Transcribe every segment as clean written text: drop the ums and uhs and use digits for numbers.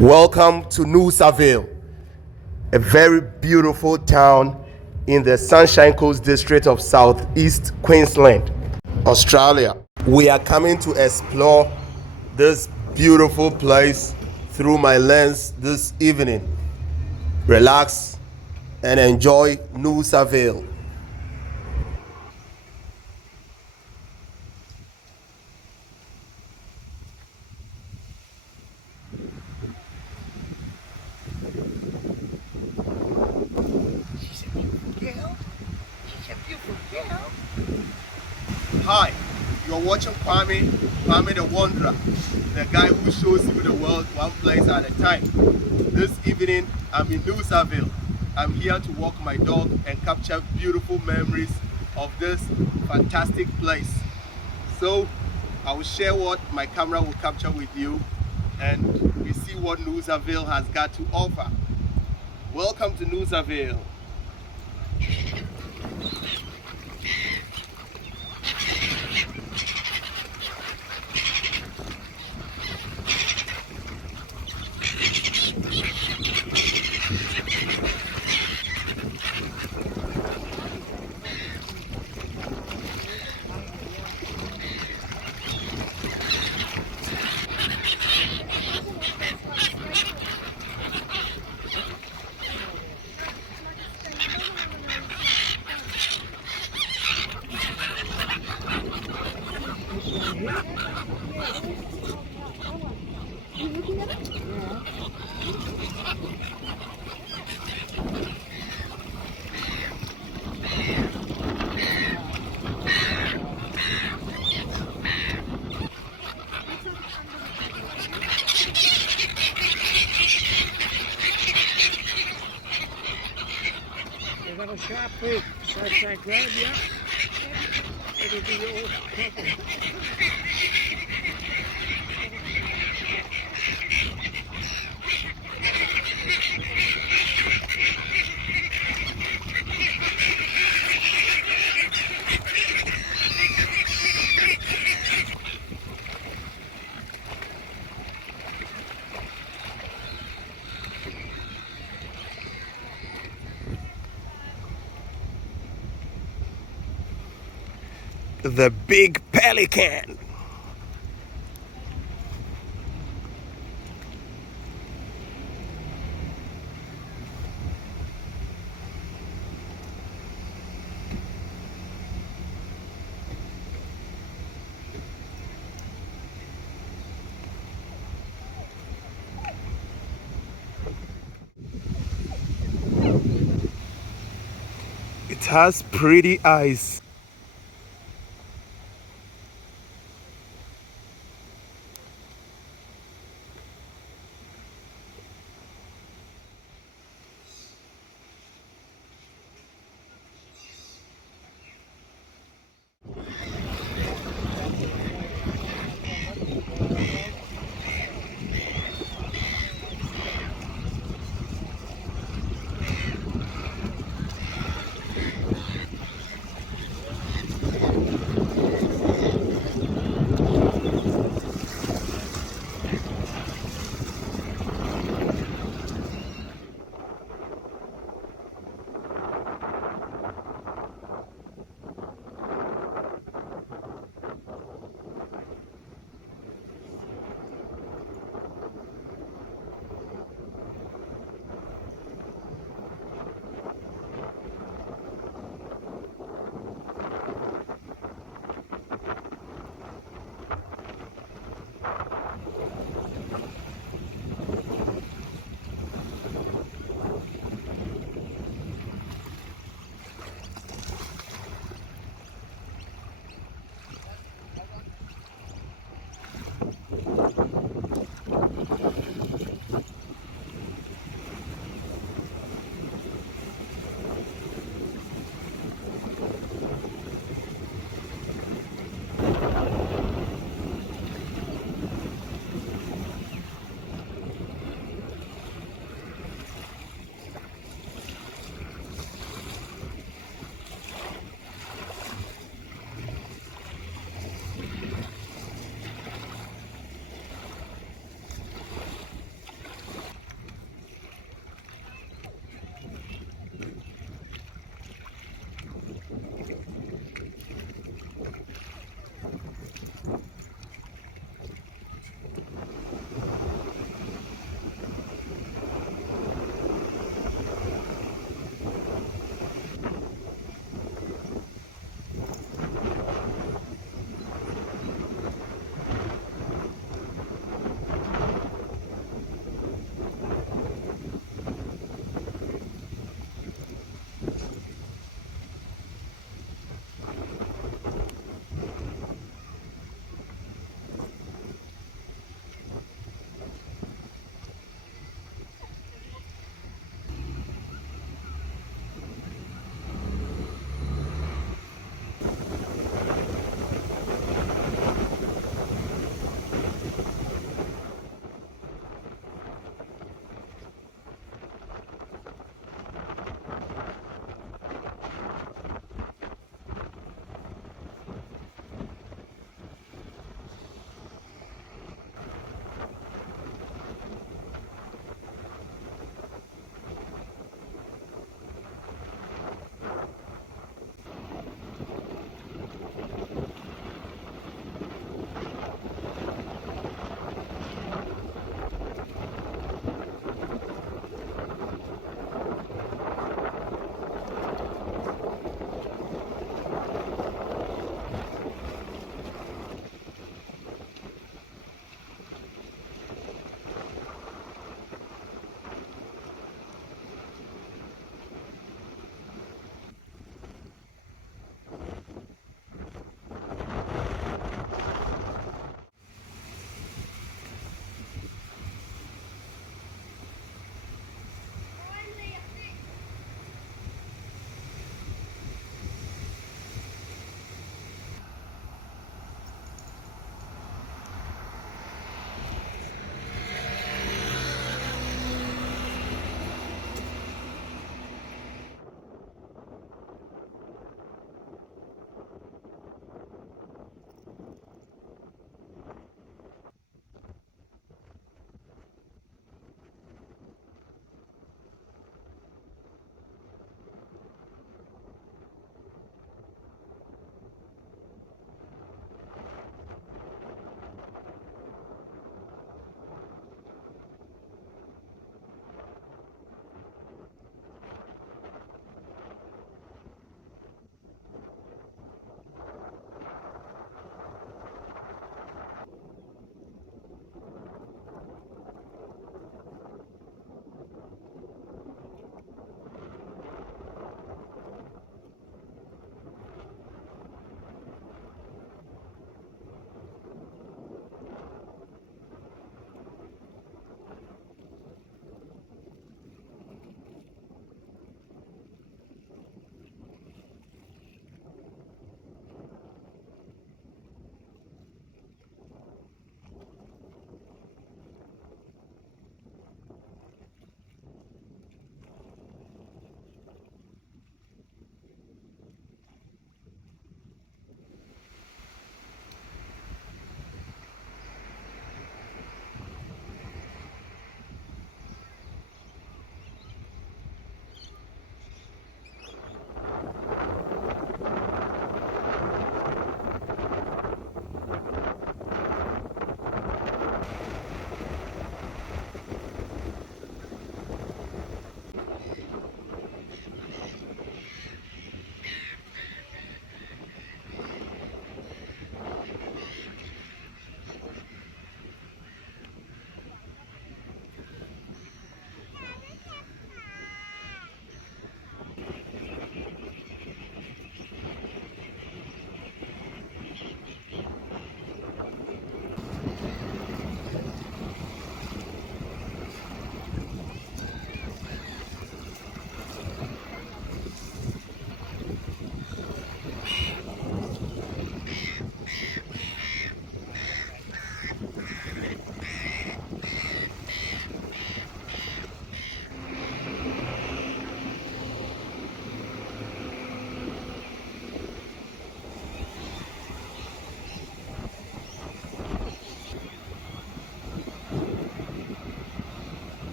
Welcome to Noosaville, a very beautiful town in the Sunshine Coast district of Southeast Queensland, Australia. We are coming to explore this beautiful place through my lens this evening. Relax and enjoy Noosaville. She's a beautiful girl. She's a beautiful girl. Hi, you're watching Kwame the Wanderer, the guy who shows you the world one place at a time. This evening, I'm in Noosaville. I'm here to walk my dog and capture beautiful memories of this fantastic place. So, I will share what my camera will capture with you, and we see what Noosaville has got to offer. Welcome to Noosaville. They've got a sharp hook, so if they grab you, it'll be all problem. The big pelican. It has pretty eyes.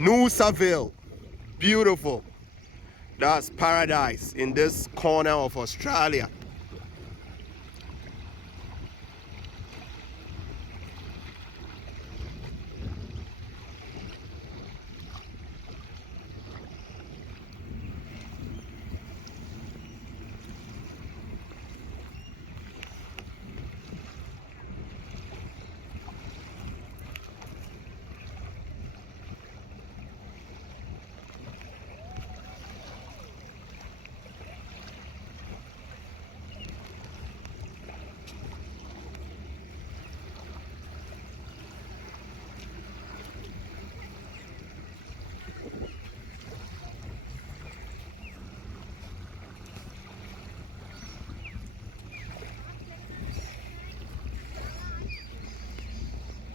Noosaville, beautiful. That's paradise in this corner of Australia.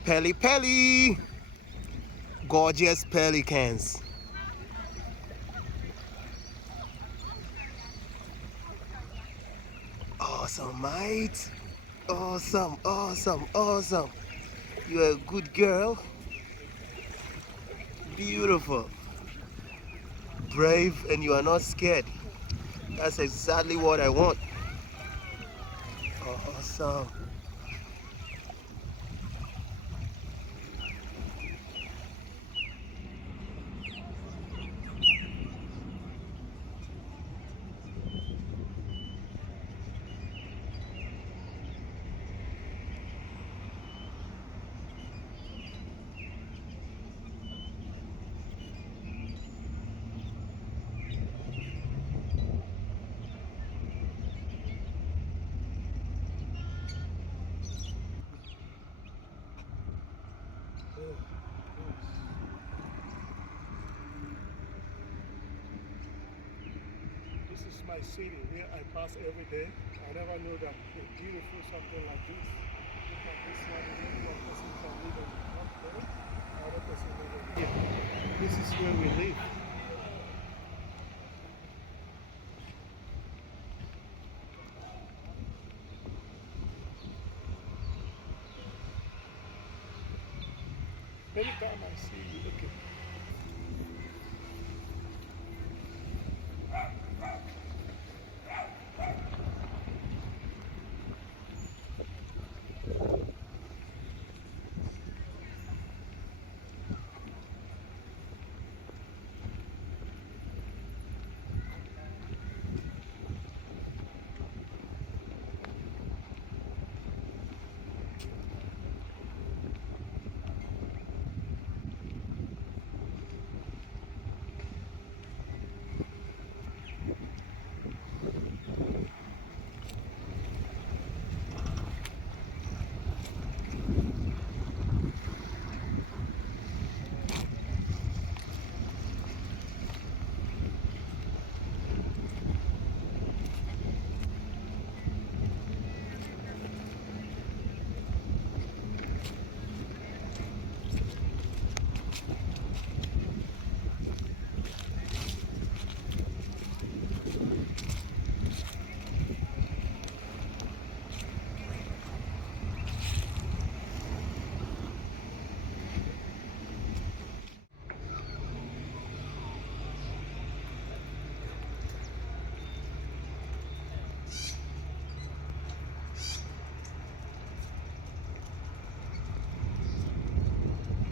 Peli Peli, gorgeous pelicans. Awesome, mate. Awesome, awesome, awesome. You're a good girl. Beautiful. Brave, and you are not scared. That's exactly what I want. Awesome. This is my city where I pass every day. I never knew that a beautiful something like this. Look at this one. One person can live in one place, another person live in here. This is where we live. Every time I see you, okay.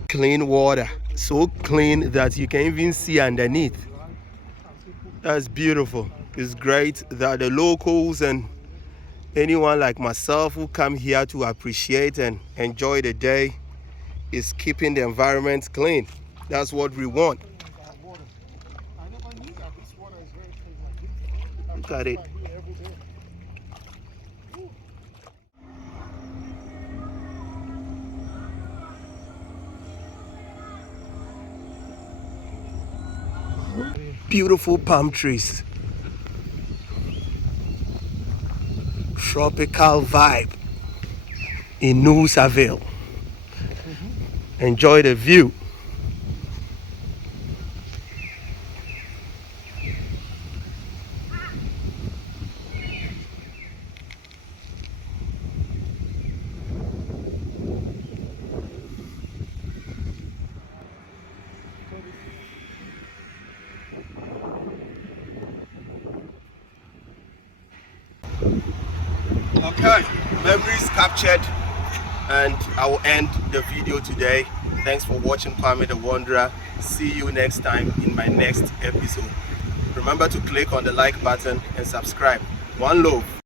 Clean water, so clean that you can even see underneath. That's beautiful. It's great that the locals and anyone like myself who come here to appreciate and enjoy the day is keeping the environment clean. That's what we want. I never knew that this water is very clean like this. Look at it. Every day. Beautiful palm trees. Tropical vibe in Noosaville. Enjoy the view. So Okay, memories captured, and I will end the video today. Thanks for watching Kwame the Wanderer. See you next time in my next episode. Remember to click on the like button and subscribe. One love.